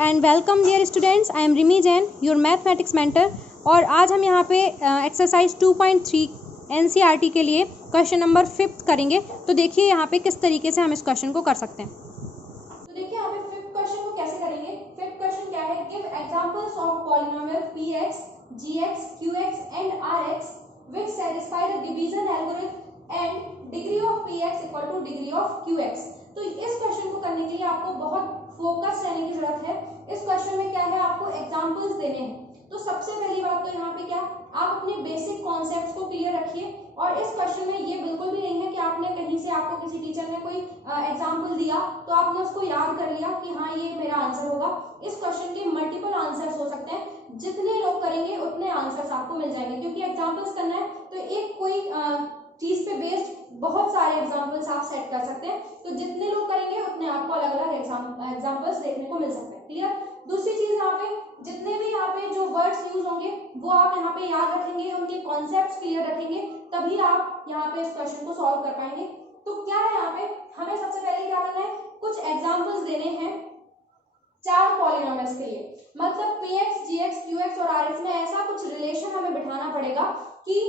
And welcome dear students, I am Rimi Jain, your mathematics mentor. और आज हम यहाँ पे एक्सरसाइज 2.3 एनसीईआरटी के लिए क्वेश्चन नंबर 5 करेंगे। तो देखिए यहाँ पे किस तरीके से हम इस क्वेश्चन को कर सकते हैं। तो देखिए यहाँ पे 5th क्वेश्चन को कैसे करेंगे। 5th क्वेश्चन क्या है, give examples of polynomial px, gx, qx and rx which satisfy the division algorithm and degree of px equal to degree of qx। तो इस क्वेश्चन को करने के लिए आपको बहुत फोकस रहने की जरूरत है। इस क्वेश्चन में क्या है, आपको एग्जांपल्स देने हैं। तो सबसे पहली बात तो यहाँ पे क्या, आप अपने बेसिक कॉन्सेप्ट्स को क्लियर रखिए। और इस क्वेश्चन में ये बिल्कुल भी नहीं है कि आपने कहीं से, आपको किसी टीचर ने कोई एग्जांपल दिया तो आपने उसको याद कर लिया कि हाँ ये मेरा आंसर होगा। इस क्वेश्चन के मल्टीपल आंसर्स हो सकते हैं, जितने लोग करेंगे उतने आंसर्स आपको मिल जाएंगे। क्योंकि एग्जांपल्स करना है तो एक कोई चीज पे बेस्ड बहुत सारे एग्जांपल्स आप सेट कर सकते हैं। तो जितने लोग करेंगे उतने आपको अलग अलग एग्जांपल्स देखने को मिल सकते हैं। क्लियर। दूसरी चीज यहाँ पे जितने भी यहाँ पे जो वर्ड्स यूज होंगे वो आप यहाँ पे याद रखेंगे, उनके कॉन्सेप्ट्स क्लियर रखेंगे, तभी आप यहाँ पे इस क्वेश्चन को सॉल्व कर पाएंगे। तो क्या है यहाँ पे, हमें सबसे पहले क्या करना है, कुछ एग्जाम्पल्स देने हैं 4 पॉलिनोमियल्स के लिए। मतलब px, gx, qx और rx में ऐसा कुछ रिलेशन हमें बिठाना पड़ेगा कि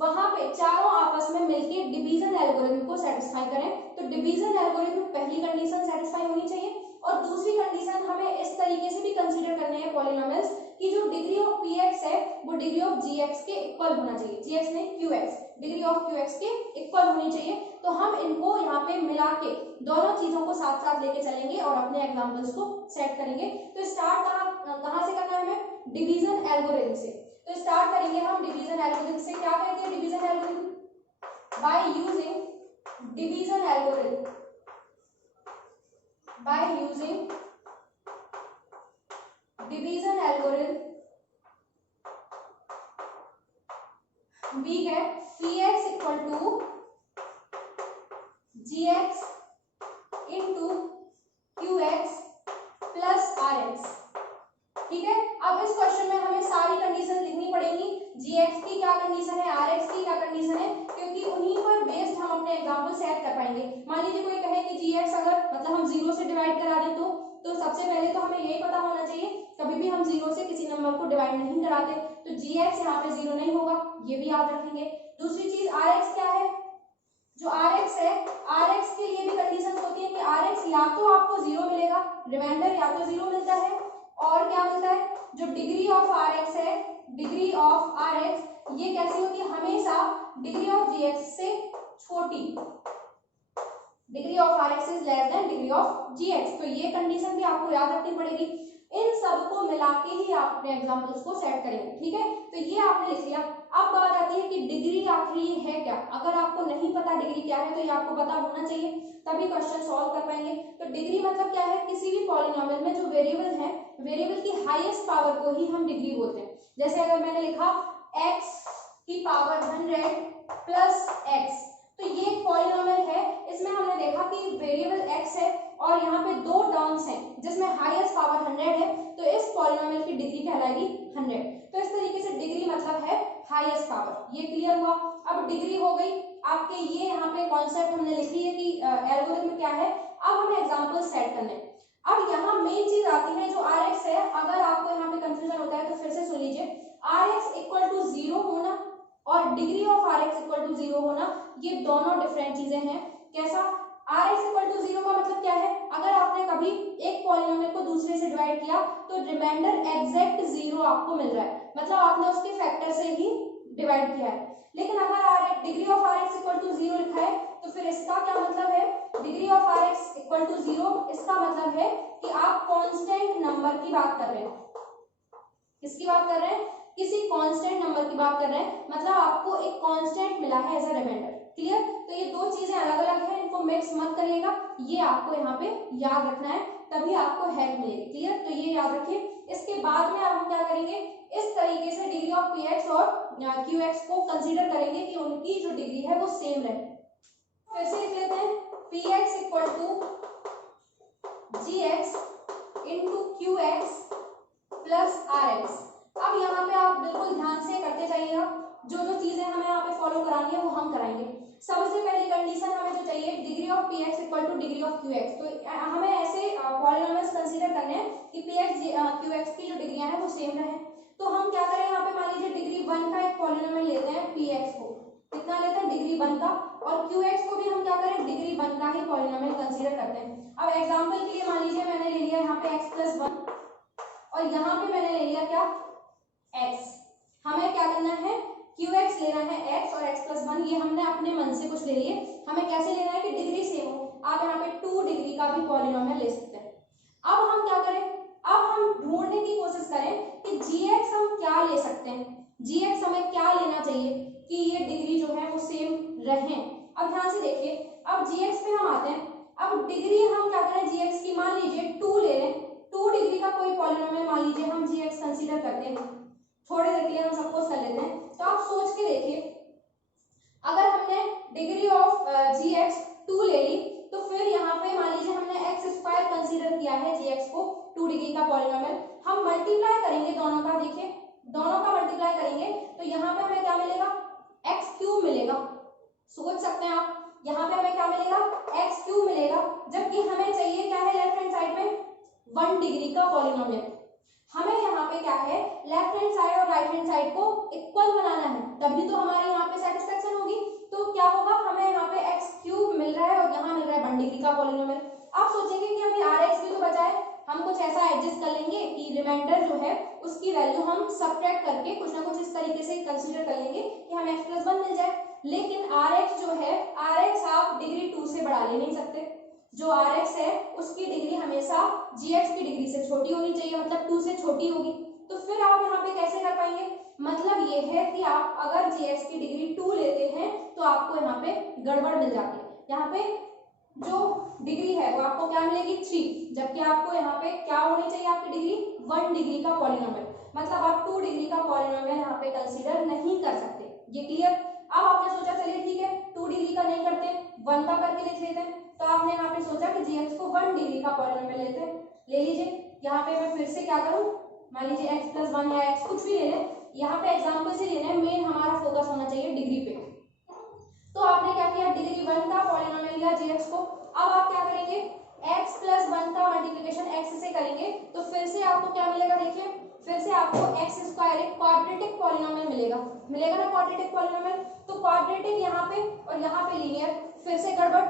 वहां पे चारों आपस में मिलके डिवीजन एल्गोरिथम को सेटिस्फाई करें। तो डिवीजन एल्गोरिथम पहली कंडीशन सेटिस्फाई होनी चाहिए। और दूसरी कंडीशन हमें इस तरीके से भी कंसीडर करने हैं पॉलिनोमियल्स कि जो डिग्री ऑफ px है वो डिग्री ऑफ gx के इक्वल होना चाहिए। gx नहीं, qx, डिग्री ऑफ qx के इक्वल होनी चाहिए। तो हम इनको यहाँ पे मिला के दोनों चीजों को साथ साथ लेके चलेंगे और अपने एग्जांपल्स को सेट करेंगे। तो स्टार्ट कहाँ से करना है हमें, डिवीजन एल्गोरिथम से। तो स्टार्ट करेंगे हम डिवीजन एल्गोरिथम से। क्या कहते हैं division algorithm, by using division algorithm, by using division algorithm we get px equal to gx into qx plus rx। ठीक है। अब इस क्वेश्चन में हमें सारी कंडीशन लिखनी पड़ेगी। gx की क्या कंडीशन है, rx की क्या कंडीशन है, क्योंकि उन्हीं पर बेस्ड हम अपने एग्जांपल सेट कर पाएंगे। मान लीजिए कोई कहे कि gx अगर मतलब हम 0 से डिवाइड करा दें तो सबसे पहले तो हमें यही पता होना चाहिए कभी भी हम 0 से किसी नंबर को डिवाइड नहीं कराते। तो gx यहाँ पे 0 नहीं होगा, ये भी याद रखेंगे। दूसरी चीज rx क्या है, जो rx है, rx के लिए भी कंडीशन होती है कि rx या तो आपको 0 मिलेगा, रिमाइंडर या तो 0 मिलता है, और क्या मिलता है, जो डिग्री ऑफ rx है, डिग्री ऑफ rx ये कैसी होती है, हमेशा डिग्री ऑफ gx से छोटी। Degree of rx is less than degree of gx। तो ये कंडीशन भी आपको याद रखनी पड़ेगी। इन सब को मिला के ही आप अपने एग्जांपल्स को सेट करेंगे। ठीक है। तो ये आपने लिख लिया। अब बात आती है कि डिग्री आखिर ये है क्या। अगर आपको नहीं पता डिग्री क्या है तो ये आपको पता होना चाहिए, तभी क्वेश्चन सॉल्व कर पाएंगे। तो डिग्री मतलब क्या है, किसी भी पॉलिनोमियल में जो वेरिएबल है, वेरिएबल की हाईएस्ट पावर को ही हम डिग्री बोलते हैं। जैसे अगर मैंने लिखा x की पावर 100 प्लस x, तो ये एक पॉलिनोमियल है। इसमें हमने देखा कि वेरिएबल x है और यहाँ पे 2 टर्म्स हैं जिसमें हाईएस्ट पावर 100 है। तो इस पॉलिनोमियल की डिग्री कहलाएगी 100। तो इस तरीके से डिग्री मतलब है हाईएस्ट पावर। ये क्लियर हुआ। अब डिग्री हो गई आपके, ये यहाँ पे कॉन्सेप्ट हमने लिखी है कि एल्गोरिथम क्या है। अब हमें एग्जांपल सेट करने। अब यहाँ मेन चीज आती है जो rx है। अगर आपको यहाँ पे कंफ्यूजन होता है तो फिर से सुन लीजिए। rx इक्वल टू 0 होना और degree of rx equal to 0 होना, ये दोनों डिफरेंट चीजें हैं। कैसा, rx इक्वल टू 0 का मतलब क्या है, अगर आपने कभी एक पॉलिनोमियल को दूसरे से डिवाइड किया तो रिमाइंडर एग्जैक्ट 0 आपको मिल रहा है, मतलब आपने उसके फैक्टर से ही डिवाइड किया है। लेकिन अगर degree of rx equal to 0 लिखा है तो फिर इसका क्या मतलब है, degree of rx equal to 0 इसका मतलब है कि आप कांस्टेंट नंबर की बात कर रहे हैं। किसकी बात कर रहे हैं, किसी कांस्टेंट नंबर की बात कर रहे हैं। मतलब आपको एक कांस्टेंट मिला है एज अ रिमाइंडर। क्लियर। तो ये दो चीजें अलग अलग हैं, इनको मिक्स मत करिएगा, ये आपको यहाँ पे याद रखना है, तभी आपको हेल्प मिलेगी। क्लियर। तो ये याद रखिए। इसके बाद में हम क्या करेंगे, इस तरीके से डिग्री ऑफ px और qx को कंसीडर करेंगे कि उनकी जो डिग्री है वो सेम रहे। फिर से लिख लेते हैं, px equal to gx into qx plus rx। अब यहाँ पे आप बिल्कुल ध्यान से करते जाइएगा, जो जो चीजें हमें यहाँ पे फॉलो करानी है वो हम कराएंगे। सबसे पहली कंडीशन हमें जो चाहिए, degree of px equal two degree of qx। तो हमें ऐसे पॉलिनोमियल्स कंसीडर करने हैं कि पी एक्स क्यू एक्स की जो डिग्रियां हैं वो सेम रहे। तो हम क्या करें, यहाँ पे मान लीजिए डिग्री 1 का एक पॉलिनोमियल लेते हैं पी एक्स को, कितना लेते हैं डिग्री 1 का, और क्यू एक्स को भी हम क्या करें डिग्री 1 का ही पॉलिनोमियल कंसीडर करते हैं। अब एग्जांपल के लिए मान लीजिए मैंने ले लिया यहाँ पे x प्लस 1 और यहाँ पे मैंने ले लिया क्या x। हमें क्या करना है क्यू एक्स लेना है x और x प्लस 1, ये हमने अपने मन से कुछ ले लिए। हमें कैसे लेना है कि डिग्री सेम हो। आप यहाँ पे 2 डिग्री का भी पॉलिनोमियल ले सकते हैं। अब हम क्या करें, अब हम ढूंढने की कोशिश करें कि gx हम क्या ले सकते हैं, gx हमें क्या लेना चाहिए कि ये डिग्री जो है वो सेम रहे। अब ध्यान से देखिए, अब gx पे हम आते हैं। अब डिग्री हम क्या करें gx की, मान लीजिए 2 ले लें, 2 डिग्री का कोई पॉलिनोमियल मान लीजिए हम gx कंसीडर करते हैं, थोड़ी देर के लिए हम सपोज कर लेते हैं। तो आप सोच के देखिए, अगर हमने डिग्री ऑफ gx 2 ले ली तो फिर यहाँ पे मान लीजिए हमने x स्क्वायर कंसीडर किया है gx को 2 डिग्री का पॉलिनोमियल, हम मल्टीप्लाई करेंगे दोनों का, देखिए दोनों का मल्टीप्लाई करेंगे तो यहाँ पे हमें क्या मिलेगा एक्स क्यूब मिलेगा। सोच सकते हैं आप, यहाँ पे हमें क्या मिलेगा एक्स क्यूब मिलेगा, जबकि हमें चाहिए क्या है लेफ्ट हैंड साइड में 1 डिग्री का पॉलिनोमियल। हमें यहाँ पे क्या है लेफ्ट हैंड साइड और राइट हैंड साइड को इक्वल बनाना है, तभी तो हमारे यहाँ पे सेटिस्फेक्शन होगी। तो क्या होगा, हमें यहाँ पे एक्स क्यूब मिल रहा है और यहाँ मिल रहा है 1 डिग्री का पॉलिनोमियल। आप सोचेंगे कि अभी आर एक्स भी तो बचा है, हम कुछ ऐसा एडजस्ट कर लेंगे कि रिमाइंडर जो है उसकी वैल्यू हम सब्ट्रैक्ट करके कुछ ना कुछ इस तरीके से कंसीडर कर लेंगे कि हमें x प्लस 1 मिल जाए। लेकिन rx जो है, rx आप डिग्री 2 से बढ़ा ले नहीं सकते, जो rx है उसकी डिग्री हमेशा gx की डिग्री से छोटी होनी चाहिए, मतलब 2 से छोटी होगी। तो फिर आप यहाँ पे कैसे कर पाएंगे, मतलब ये है कि आप अगर gx की डिग्री 2 लेते हैं तो आपको यहाँ पे गड़बड़ मिल जाती है। यहाँ पे जो डिग्री है वो आपको क्या मिलेगी 3, जबकि आपको यहाँ पे क्या होनी चाहिए आपकी डिग्री 1 डिग्री का पॉलिनोमियल, मतलब आप 2 डिग्री का पॉलिनोमियल यहाँ पे कंसीडर नहीं कर सकते। ये क्लियर। अब आपने सोचा चलिए ठीक है 2 डिग्री का नहीं करते 1 का करके देख लेते हैं, तो आपने यहाँ पे सोचा कि gx को 1 डिग्री का पॉलिनोमियल लेते हैं, ले लीजिए। यहाँ पे मैं फिर से क्या करूँ, मान लीजिए x प्लस 1 या x कुछ भी ले लें, यहाँ पे एग्जाम्पल से लेना है, मेन हमारा फोकस होना चाहिए डिग्री पे। तो आपने क्या किया डिग्री 1 का पॉलिनोमियल लिया gx को। अब आप क्या करेंगे x प्लस 1 का मल्टीप्लिकेशन x से करेंगे तो फिर से आपको क्या मिलेगा, देखिए फिर से आपको x स्क्वायर एक क्वाड्रेटिक पॉलिनोमियल मिलेगा ना क्वाड्रेटिक पॉलिनोमियल। तो क्वाड्रेटिक यहाँ पे और यहाँ पे लीनियर, फिर से गड़बड़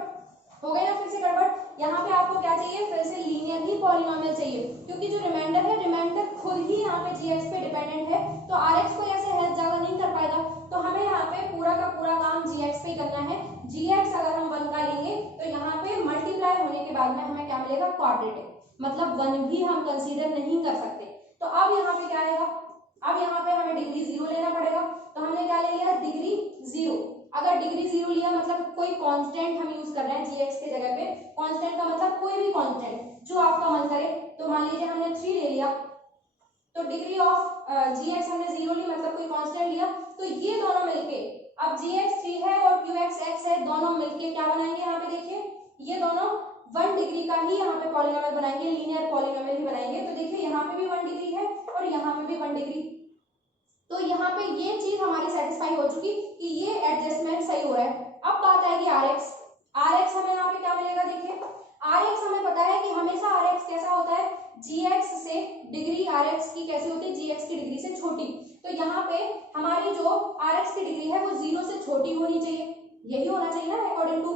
हो गई ना, फिर से गड़बड़। यहाँ पे आपको क्या चाहिए, फिर से लीनियर ही पॉलिनोमियल चाहिए, क्योंकि जो रिमाइंडर है रिमाइंडर खुद ही यहाँ पे gx पे डिपेंडेंट है, तो rx को ऐसे हेल्प ज्यादा नहीं कर पाएगा। तो हमें यहाँ पे पूरा का पूरा काम gx पे करना है। gx अगर हम 1 का लेंगे तो यहाँ पे मल्टीप्लाई होने के बाद में हमें क्या मिलेगा क्वाड्रेटिक, मतलब 1 भी हम कंसीडर नहीं कर सकते। तो अब यहाँ पे क्या आएगा, अब यहाँ पे हमें डिग्री 0 लेना पड़ेगा। तो हमने क्या ले लिया डिग्री 0। अगर डिग्री 0 लिया मतलब कोई कांस्टेंट हम यूज कर रहे हैं gx के जगह पे, कांस्टेंट का मतलब कोई भी कांस्टेंट जो आपका मन करे। तो मान लीजिए हमने 3 ले लिया, तो डिग्री ऑफ gx हमने 0 ली, मतलब कोई कांस्टेंट लिया, तो ये दोनों मिलके अब gx 3 है और qx x है, दोनों मिलके क्या बनाएंगे, यहाँ पे देखिए ये दोनों 1 डिग्री का ही यहाँ पे पॉलिनोमियल बनाएंगे, लीनियर पॉलिनोमियल ही बनाएंगे। तो देखिए यहाँ पे भी 1 डिग्री है और यहाँ पे भी 1 डिग्री। तो यहाँ पे ये चीज हमारी सेटिस्फाई हो चुकी कि ये एडजस्टमेंट सही हो रहा है। अब बात आएगी rx हमें यहाँ पे क्या मिलेगा, देखिए rx हमें पता है कि हमेशा rx कैसा होता है, gx से डिग्री rx की कैसी होती है, gx की डिग्री से छोटी। तो यहाँ पे हमारी जो rx की डिग्री है वो 0 से छोटी होनी चाहिए, यही होना चाहिए ना अकॉर्डिंग टू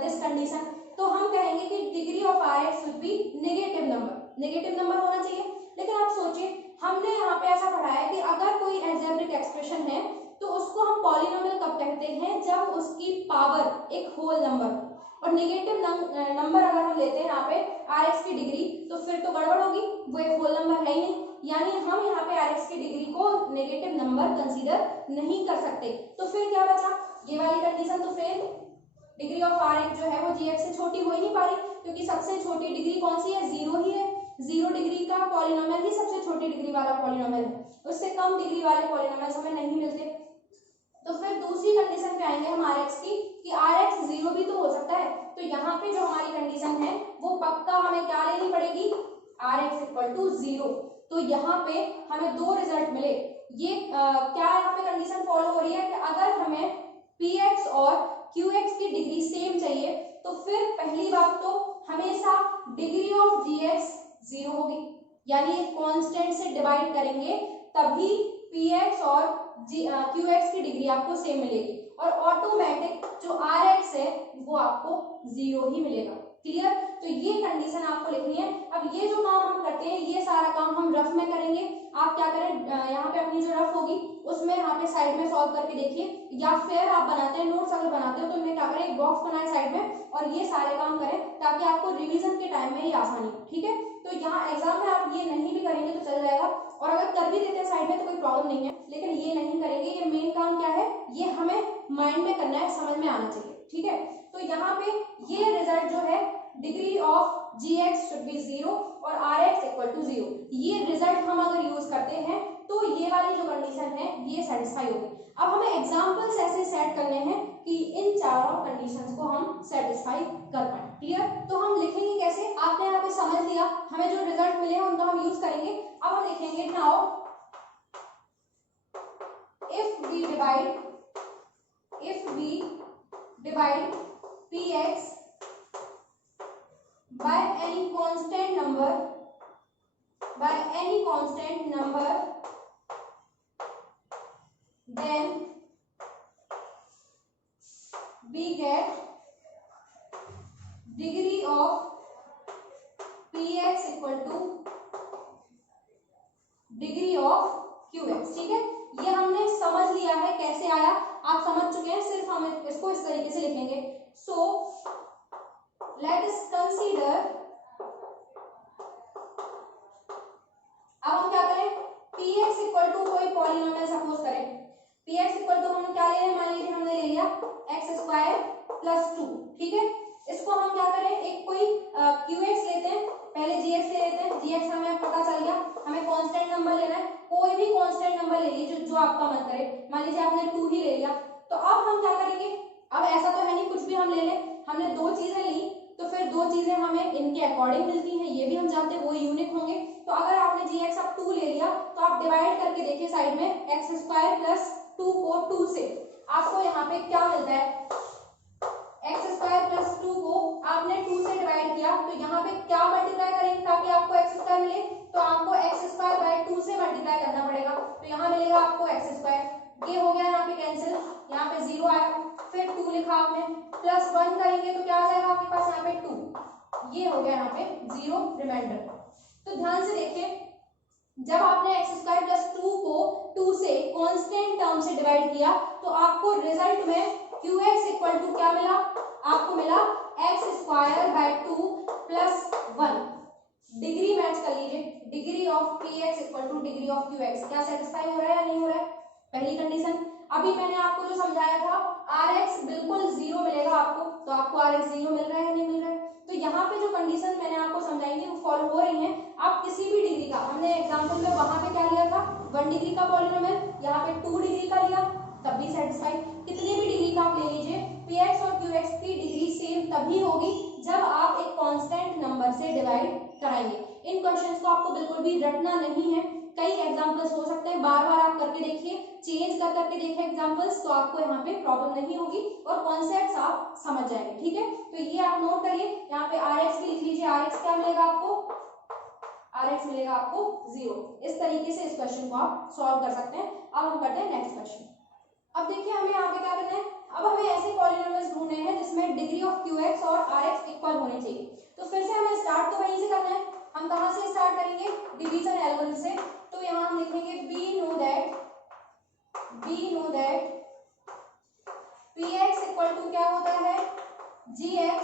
दिस कंडीशन। तो हम कहेंगे कि degree of rx should be negative number होना चाहिए। लेकिन आप सोचिए हमने यहाँ पे ऐसा पढ़ा है कि अगर कोई एल्जेब्रिक एक्सप्रेशन है तो उसको हम पॉलिनोमियल कब कहते हैं, जब उसकी पावर एक होल नंबर, और नेगेटिव नंबर अगर हम लेते हैं यहाँ पे rx की डिग्री तो फिर तो गड़बड़ होगी, वो एक होल नंबर है ही नहीं, यानी हम यहाँ पे rx की डिग्री को नेगेटिव नंबर कंसीडर नहीं कर सकते। तो फिर क्या बचा, ये वाली कंडीशन तो फेल, डिग्री ऑफ rx जो है वो gx से छोटी हो ही नहीं पा रही, क्योंकि सबसे छोटी डिग्री कौन सी है, 0 ही है। 0 डिग्री का पॉलिनोमियल ही सबसे छोटी डिग्री वाला पॉलिनोमियल है, उससे कम डिग्री वाले पॉलिनोमियल्स हमें नहीं मिलते। तो फिर दूसरी कंडीशन पे आएंगे हम rx की कि rx 0 भी तो हो सकता है। तो यहाँ पे जो हमारी कंडीशन है वो पक्का हमें क्या लेनी पड़ेगी, rx इक्वल टू 0। तो यहाँ पे हमें 2 रिजल्ट मिले। ये क्या यहाँ पे कंडीशन फॉलो हो रही है कि अगर हमें px और qx की डिग्री सेम चाहिए तो फिर पहली बात तो हमेशा डिग्री ऑफ gx 0 होगी, यानी कांस्टेंट से डिवाइड करेंगे तभी px और qx की डिग्री आपको सेम मिलेगी और ऑटोमेटिक जो rx है वो आपको 0 ही मिलेगा। क्लियर? तो ये कंडीशन आपको लिखनी है। अब ये जो काम हम करते हैं ये सारा काम हम रफ में करेंगे। आप क्या करें, यहाँ पे अपनी जो रफ होगी उसमें यहाँ पे साइड में सॉल्व करके देखिए, या फिर आप बनाते हैं नोट्स अगर बनाते हो तो इनमें क्या करें, एक बॉक्स बनाए साइड में और ये सारे काम करें ताकि आपको रिवीजन के टाइम में ये आसानी हो। ठीक है? तो यहाँ एग्जाम में आप ये नहीं भी करेंगे तो चल जाएगा, और अगर कर भी देते हैं साइड में तो कोई प्रॉब्लम नहीं है, लेकिन ये नहीं करेंगे। ये मेन काम क्या है, ये हमें माइंड में करना है, समझ में आना चाहिए। ठीक है? तो यहाँ पे ये रिजल्ट जो है degree of gx should be 0 और rx इक्वल टू 0, ये रिजल्ट हम अगर यूज करते हैं तो ये वाली जो कंडीशन है ये सेटिस्फाई होगी। अब हमें एग्जांपल्स ऐसे सेट करने हैं कि इन चारों कंडीशंस को हम सेटिस्फाई कर पाए। क्लियर? तो हम लिखेंगे कैसे, आपने यहाँ पे समझ लिया, हमें जो रिजल्ट मिले हैं उनको हम यूज करेंगे। अब हम लिखेंगे now if we divide px by any constant number then we get degree of px equal to degree of qx। ठीक है? ये हमने समझ लिया है कैसे आया, आप समझ चुके हैं, सिर्फ हम इसको इस तरीके से लिखेंगे। सो let us consider, अब हम क्या करें, px इक्वल टू कोई पॉलिनोमियल सपोज करें, px इक्वल टू हम क्या ले रहे हैं, मान लीजिए हमने ले लिया x स्क्वायर प्लस 2। ठीक है? इसको हम क्या करें, एक कोई qx लेते हैं, पहले gx ले लेते हैं, gx हमें पता चल गया, हमें कांस्टेंट नंबर लेना है, कोई भी कांस्टेंट नंबर ले लीजिए जो आपका मन करे, मान लीजिए आपने 2 ही ले लिया। तो अब हम क्या करेंगे, अब ऐसा तो है नहीं कुछ भी हम ले लें, हमने 2 चीजें ली तो फिर 2 चीजें हमें इनके अकॉर्डिंग मिलती हैं, ये भी हम जानते हैं, वो यूनिक होंगे। तो अगर आपने gx अब 2 ले लिया तो आप डिवाइड करके देखिए साइड में x स्क्वायर प्लस 2 को 2 से, आपको यहाँ पे क्या मिलता है, x स्क्वायर प्लस 2 को आपने 2 से डिवाइड किया तो यहाँ पे क्या मल्टीप्लाई करेंगे ताकि आपको x स्क्वायर मिले, तो आपको x स्क्वायर बाय 2 से मल्टीप्लाई करना पड़ेगा, तो यहाँ मिलेगा आपको x स्क्वायर। ये हो गया यहाँ पे कैंसिल, यहाँ पे 0 आया, फिर 2 लिखा आपने, प्लस 1 करेंगे तो क्या आ जाएगा आपके पास यहाँ पे 2, ये हो गया यहाँ पे 0 रिमाइंडर। तो ध्यान से देखिए, जब आपने x स्क्वायर प्लस 2 को 2 से कांस्टेंट टर्म से डिवाइड किया तो आपको रिजल्ट में qx इक्वल टू क्या मिला, आपको मिला x square by 2 plus 1। Degree match कर लीजिए, degree of px equal two degree of qx, क्या सेटिस्फाई हो रहा है या नहीं हो रहा है, पहली कंडीशन। अभी मैंने आपको जो समझाया था rx बिल्कुल 0 मिलेगा आपको, तो आपको rx 0 मिल रहा है या नहीं मिल रहा है। तो यहाँ पे जो कंडीशन मैंने आपको समझाई थी वो फॉलो हो रही हैं। आप किसी भी डिग्री का, हमने एग्जांपल में वहां पे क्या लिया था, 1 डिग्री का पॉलिनोमियल, यहाँ पे 2 डिग्री का लिया तब भी सेटिस्फाई। कितनी भी डिग्री का आप ले लीजिए, px और qx की डिग्री सेम तभी होगी जब आप एक कांस्टेंट नंबर से डिवाइड कराएंगे। इन क्वेश्चंस को आपको बिल्कुल भी रटना नहीं है, कई एग्जांपल्स हो सकते हैं, बार बार आप करके देखिए, चेंज कर करके देखें एग्जांपल्स, तो आपको यहाँ पे प्रॉब्लम नहीं होगी और कॉन्सेप्ट्स आप समझ जाएंगे। ठीक है? तो ये आप नोट करिए, यहाँ पे rx भी लिख लीजिए, rx क्या मिलेगा आपको, rx मिलेगा आपको 0। इस तरीके से इस क्वेश्चन को आप सॉल्व कर सकते हैं। अब हम करते हैं नेक्स्ट क्वेश्चन। अब देखिए हमें यहाँ पे क्या करना है, अब हमें ऐसे पॉलिनोमियल्स ढूंढने हैं जिसमें डिग्री ऑफ qx और rx इक्वल होने चाहिए। तो फिर से हमें स्टार्ट तो वहीं से करना है, हम कहाँ से स्टार्ट करेंगे, डिवीजन एल्गोरिथम से। तो यहाँ हम लिखेंगे we know that px equal to क्या होता है, gx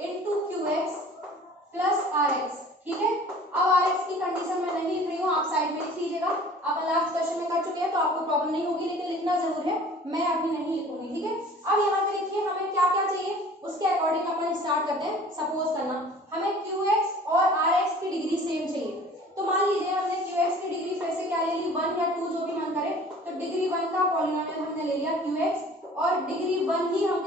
into qx plus rx। ठीक है? अब rx की कंडीशन मैं नहीं लिख रही हूँ, आप साइड में लिख लीजिएगा, आप लास्ट क्वेश्चन में कर चुके हैं तो आपको प्रॉब्लम नहीं होगी, लेकिन लिखना जरूर है, मैं अभी नहीं लिखूंगी। ठीक है? अब यहाँ पे देखिए हमें क्या क्या चाहिए, उसके अकॉर्डिंग अपन स्टार्ट करते हैं। सपोज करना हमें qx और rx की डिग्री सेम चाहिए, तो मान लीजिए हमने qx की डिग्री फिर से क्या ले ली, 1 या 2 जो भी मन करे, तो डिग्री 1 का पॉलिनोमियल हमने ले लिया qx, और डिग्री 1 ही हम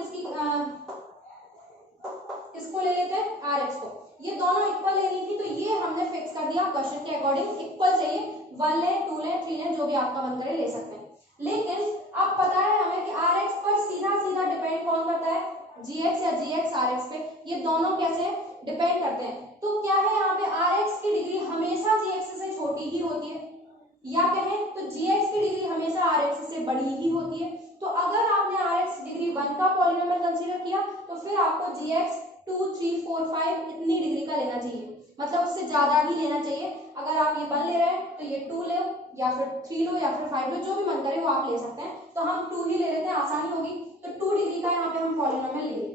किसको ले लेते हैं, rx को। ये दोनों इक्वल लेनी थी तो ये हमने फिक्स कर दिया, क्वेश्चन के अकॉर्डिंग इक्वल चाहिए, 1 ले 2 ले 3 ले, जो भी आपका मन करे ले सकते हैं। लेकिन अब पता है हमें कि rx पर सीधा सीधा डिपेंड कौन करता है, gx या gx rx पे, ये दोनों कैसे डिपेंड करते हैं। तो क्या है यहाँ पे rx की डिग्री हमेशा gx से या कहें तो gx की डिग्री हमेशा rx से बड़ी ही होती है। तो अगर आपने rx डिग्री 1 का पॉलिनोमियल कंसीडर किया तो फिर आपको gx 2, 3, 4, 5 इतनी डिग्री का लेना चाहिए, मतलब उससे ज्यादा ही लेना चाहिए। अगर आप ये 1 ले रहे हैं तो ये 2 लो या फिर 3 लो या फिर 5 लो, जो भी मन करे वो आप ले सकते हैं। तो हम 2 ही ले लेते हैं, आसानी होगी। तो 2 डिग्री का यहाँ पे हम पॉलिनोमियल लेंगे।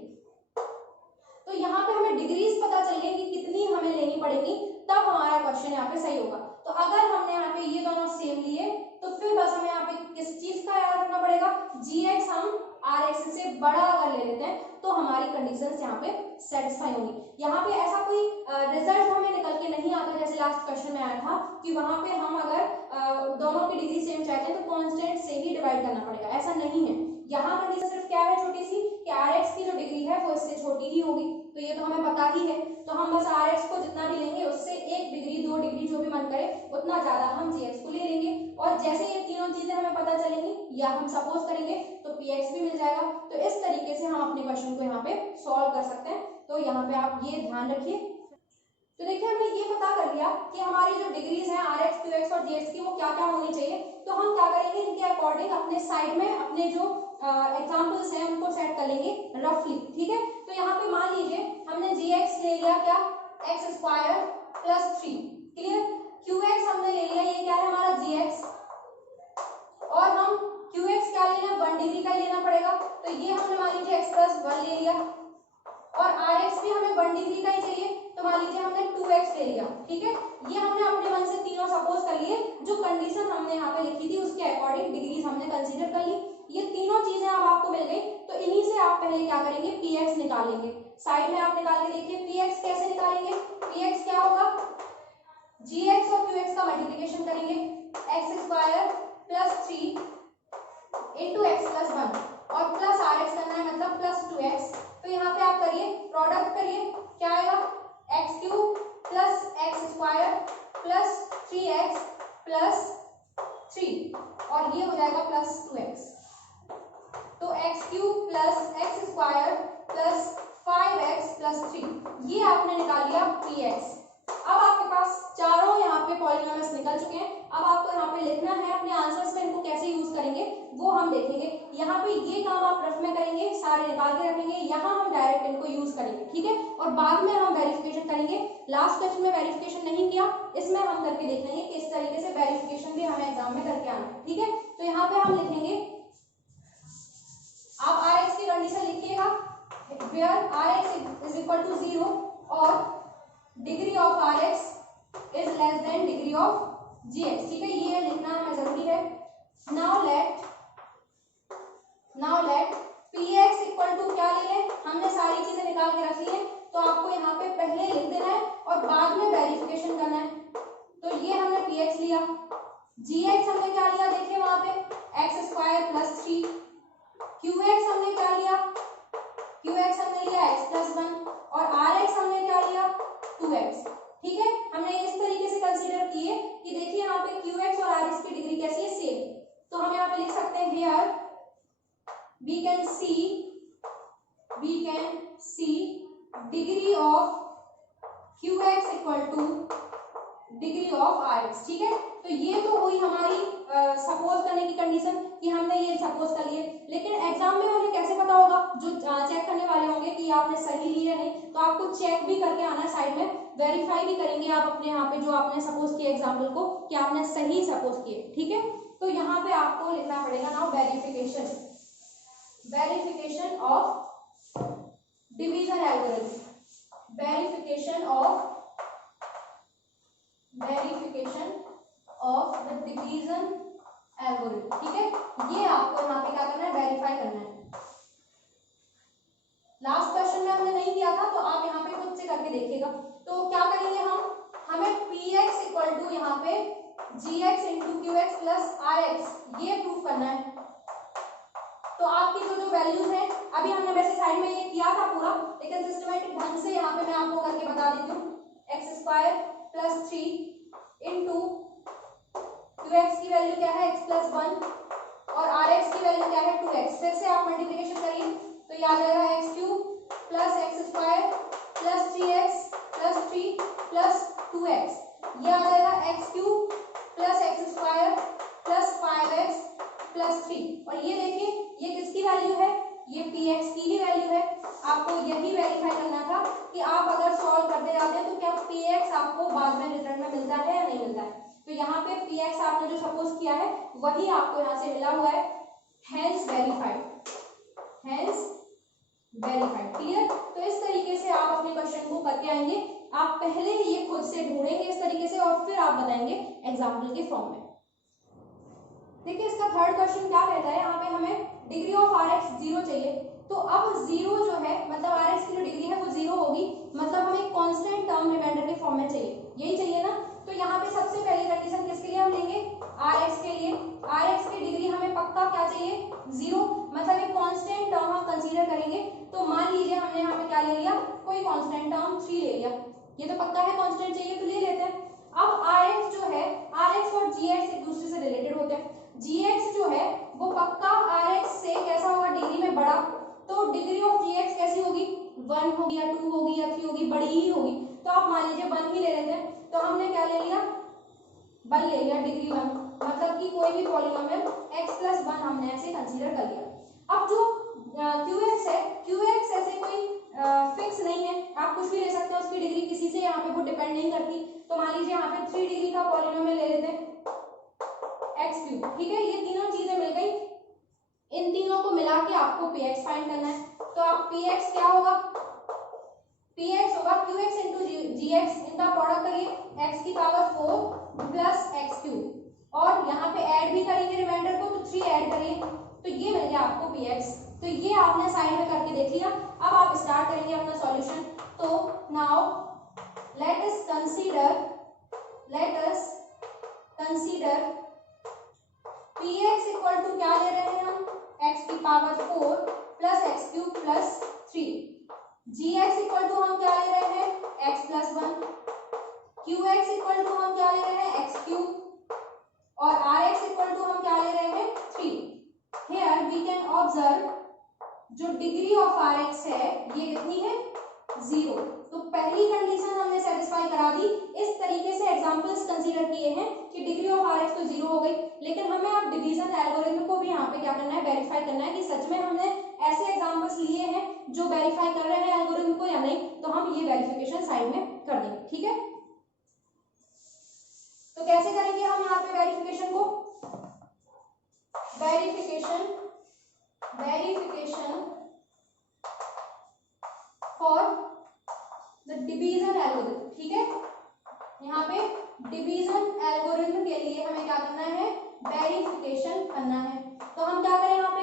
तो यहाँ पे हमें डिग्रीज पता चल गई कि कितनी हमें लेनी पड़ेगी, तब हमारा क्वेश्चन यहाँ पे सही होगा। तो अगर हमने यहाँ पे ये दोनों सेम लिए तो फिर बस हमें यहाँ पे किस चीज का याद रखना पड़ेगा, gx हम rx से बड़ा अगर ले लेते हैं तो हमारी कंडीशंस यहाँ पे सेटिस्फाई होंगी। यहाँ पे ऐसा कोई रिजल्ट हमें निकल के नहीं आता जैसे लास्ट क्वेश्चन में आया था कि वहां पे हम अगर दोनों की डिग्री सेम चाहते हैं तो कांस्टेंट से ही डिवाइड करना पड़ेगा, ऐसा नहीं है। यहाँ कंडीशन सिर्फ क्या है छोटी सी कि rx की जो डिग्री है वो इससे छोटी ही होगी, तो ये तो हमें पता ही है। तो हम बस rx को जितना भी लेंगे उससे 1 डिग्री 2 डिग्री जो भी मन करे उतना ज्यादा हम gx को ले लेंगे। और जैसे ये तीनों चीजें हमें पता चलेंगी या हम सपोज करेंगे तो px भी मिल जाएगा। तो इस तरीके से हम अपने क्वेश्चन को यहाँ पे सॉल्व कर सकते हैं। तो यहाँ पे आप ये ध्यान रखिए। तो देखिए हमने ये पता कर लिया कि हमारी जो डिग्रीज हैं rx, qx और gx की वो क्या क्या होनी चाहिए। तो हम क्या करेंगे, इनके अकॉर्डिंग अपने साइड में अपने जो एग्जाम्पल्स हैं उनको सेट कर लेंगे रफली, ठीक है। तो यहाँ पे मान लीजिए हमने gx ले लिया क्या, x square plus 3, clear. qx हमने ले लिया, ये क्या है हमारा gx, और हम qx क्या लेना, 1 डिग्री का लेना पड़ेगा। तो ये हमने मान लीजिए x प्लस 1 ले लिया, और rx भी हमें 1 डिग्री का ही चाहिए, तो मान लीजिए हमने 2x ले लिया, ठीक है। ये हमने अपने मन से तीनों सपोज कर लिए, जो कंडीशन हमने यहाँ पे लिखी थी उसके अकॉर्डिंग डिग्रीज हमने कंसीडर कर ली। ये तीनों चीजें अब आपको मिल गई, तो इन्हीं से आप पहले क्या करेंगे, px निकालेंगे। साइड में आप निकाल के देखिए px कैसे निकालेंगे। px क्या होगा, gx और qx का मल्टीप्लिकेशन करेंगे, x square plus 3 into x plus 1 और प्लस rx करना है, मतलब प्लस 2x। तो यहाँ पे आप करिए, प्रोडक्ट करिए, क्या आएगा, x cube plus x square plus 3x plus 3 और ये हो जाएगा प्लस 2x। तो x cube plus x square plus 5x plus 3, ये आपने निकाल लिया px। अब आपके पास चारों यहाँ पे पॉलिनोमियल्स निकल चुके हैं। अब आपको यहाँ पे लिखना है अपने आंसर्स में, इनको कैसे यूज करेंगे वो हम देखेंगे। यहाँ पे ये काम आप रफ में करेंगे, सारे निकाल के रखेंगे, यहाँ हम डायरेक्ट इनको यूज करेंगे, ठीक है। और बाद में हम वेरिफिकेशन करेंगे। लास्ट क्वेश्चन में वेरिफिकेशन नहीं किया, इसमें हम करके देख लेंगे कि इस तरीके से वेरिफिकेशन भी हमें एग्जाम में करके आना है, ठीक है। तो यहाँ पे हम लिखेंगे, आप rx की कंडीशन लिखिएगा, where rx is equal to 0 और degree of rx is less than degree of gx, ठीक है। ये लिखना हमें जरूरी है। Now let px equal to क्या ले लें, हमने सारी चीजें निकाल के रख ली है, तो आपको यहाँ पे पहले लिख देना है और बाद में वेरिफिकेशन करना है। तो ये हमने px लिया, gx हमने क्या लिया, देखिए वहां पे एक्स स्क्वायर प्लस 3, qx हमने क्या लिया, qx हमने लिया x प्लस 1 और rx हमने क्या लिया 2x, ठीक है। हमने इस तरीके से कंसीडर किए कि देखिए यहाँ पे qx और rx की डिग्री कैसी है, सेम। तो हम यहाँ पे लिख सकते हैं here we can see degree of qx equal to degree of rx, ठीक है। तो ये तो हुई हमारी सपोज करने की कंडीशन कि हमने ये सपोज कर लिए। लेकिन एग्जाम में उन्हें कैसे पता होगा, जो चेक करने वाले होंगे कि आपने सही ली है नहीं, तो आपको चेक भी करके आना है साइड में, वेरीफाई भी करेंगे आप अपने यहाँ पे जो आपने सपोज किया एग्जाम्पल को कि आपने सही सपोज किए, ठीक है। तो यहाँ पे आपको लिखना पड़ेगा now verification of division algorithm, verification of the division algorithm, ठीक है। ये आपको यहाँ पे क्या करना है, वेरीफाई करना है। लास्ट क्वेश्चन में हमने नहीं किया था, तो आप यहाँ पे खुद से करके देखिएगा। तो क्या करेंगे हमें px इक्वल टू यहाँ पे gx into qx plus rx ये प्रूफ करना है। तो आपकी जो वैल्यूज है, अभी हमने वैसे साइड में ये किया था पूरा, लेकिन सिस्टमेटिक ढंग से यहाँ पे मैं आपको करके बता देती हूँ। X square plus 3 into qx की वैल्यू क्या है x प्लस 1 और rx की वैल्यू क्या है 2x। फिर से आप मल्टीप्लिकेशन करिए तो याद आएगा x cube plus x square plus 3x plus 3 plus 2x, ये आ जाएगा x cube plus x square कि आप अगर सॉल्व करते जाते हैं तो क्या px आपको बाद में रिटर्न में मिलता है या नहीं मिलता है। तो यहाँ पे px आपने जो सपोज किया है वही आपको यहाँ से मिला हुआ है, hence verified, hence verified. Clear. तो इस तरीके से आप अपने क्वेश्चन को करके आएंगे। आप पहले ये खुद से ढूंढेंगे इस तरीके से और फिर आप बताएंगे एग्जाम्पल के फॉर्म में। देखिए इसका थर्ड क्वेश्चन क्या कहता है, यहाँ पे हमें डिग्री ऑफ आर एक्स 0 चाहिए। तो अब 0 जो है मतलब आर एक्स की जो डिग्री है वो 0 होगी, मतलब हमें कांस्टेंट टर्म रिमाइंडर के फॉर्म में चाहिए, यही चाहिए ना। तो यहाँ पे सबसे पहली कंडीशन किसके लिए हम लेंगे, आर एक्स के लिए। आर एक्स की डिग्री हमें पक्का क्या चाहिए, 0, मतलब एक कांस्टेंट टर्म हम कंसीडर करेंगे। तो मान लीजिए हमने यहाँ पे क्या ले लिया, कोई कांस्टेंट टर्म 3 ले लिया, ये तो पक्का है कांस्टेंट चाहिए तो ले लेते हैं। अब आर एक्स जो है, आर एक्स और जी एक्स एक दूसरे से रिलेटेड होते हैं। जी एक्स जो है वो पक्का आर एक्स से कैसा होगा, डिग्री में बड़ा। तो डिग्री ऑफ जी एक्स कैसी होगी, 1 होगी या 2 होगी या 3 होगी, बड़ी ही होगी। तो आप मान लीजिए 1 ही ले लेते हैं। तो हमने क्या ले लिया, 1 ले लिया, डिग्री 1, मतलब कि कोई भी पॉलीनोमियल x + 1 हमने ऐसे कंसीडर कर लिया। अब जो qx है, qx ऐसे कोई फिक्स नहीं है, आप कुछ भी ले सकते हो, उसकी डिग्री किसी से यहाँ पे वो डिपेंड नहीं करती। तो मान लीजिए यहाँ पे 3 डिग्री का पॉलीनोमियल ले लेते हैं x3, ठीक है। ये तीनों चीजें मिल गई, इन तीनों को मिला के आपको px फाइंड करना है। तो आप px क्या होगा, px होगा qx into gx, इनका प्रोडक्ट करिए, x की पावर 4 प्लस x3, और यहाँ पे ऐड भी करेंगे रिमाइंडर को, तो 3 ऐड करिए, तो ये मिल गया आपको px। तो ये आपने साइड में करके देख लिया। अब आप स्टार्ट करेंगे अपना सॉल्यूशन। तो now let us consider px equal to क्या ले रहे हैं हम, x की power 4 plus x3 plus 3, gx equal to हम क्या ले रहे हैं, x + 1, qx इक्वल टू हम क्या ले रहे हैं, x3, और rx इक्वल टू हम क्या ले रहे हैं, 3। हियर वी कैन ऑब्जर्व जो डिग्री ऑफ rx है ये कितनी है, 0। तो पहली कंडीशन हमने सेटिस्फाई करा दी। इस तरीके से एग्जांपल्स कंसीडर किए हैं कि डिग्री ऑफ rx तो 0 हो गई, लेकिन हमें अब डिवीजन एल्गोरिथम को भी यहाँ पे क्या करना है, वेरीफाई करना है कि सच में हमने ऐसे एग्जांपल्स लिए हैं जो वेरीफाई कर रहे हैं एल्गोरिथम को या नहीं। तो हम ये वेरिफिकेशन साइड में कर देंगे, ठीक है। तो कैसे करेंगे हम यहाँ पे वेरिफिकेशन को, verification for the division algorithm, ठीक है। यहाँ पे डिवीजन एल्गोरिथम के लिए हमें क्या करना है, वेरिफिकेशन करना है। तो हम क्या करें, यहाँ पे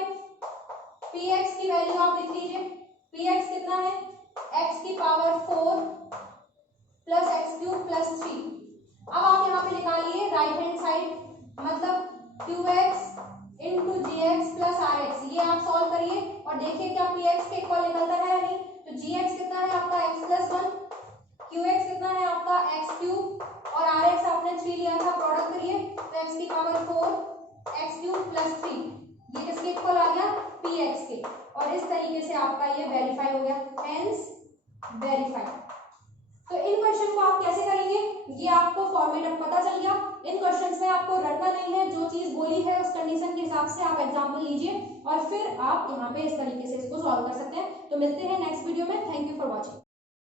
px की वैल्यू आप लिख लीजिए, px कितना है, x की पावर 4 प्लस x3 प्लस 3। अब आप यहाँ पे निकालिए राइट हैंड साइड, मतलब qx into gx plus rx, ये आप सॉल्व करिए और देखिए क्या px के इक्वल निकलता है या नहीं। तो gx कितना है आपका, x + 1, qx कितना है आपका, x3, और rx आपने 3 लिया था, प्रोडक्ट करिए, तो x की पावर 4 x3 प्लस 3, ये किसके इक्वल आ गया, px के। और इस तरीके से आपका ये वेरीफाई हो गया, हेंस वेरीफाइड। तो इन क्वेश्चन को आप कैसे करेंगे, ये आपको फॉर्मेट अब पता चल गया। इन क्वेश्चंस में आपको रटना नहीं है, जो चीज बोली है उस कंडीशन के हिसाब से आप एग्जांपल लीजिए और फिर आप यहाँ पे इस तरीके से इसको सॉल्व कर सकते हैं। तो मिलते हैं नेक्स्ट वीडियो में। Thank you for watching.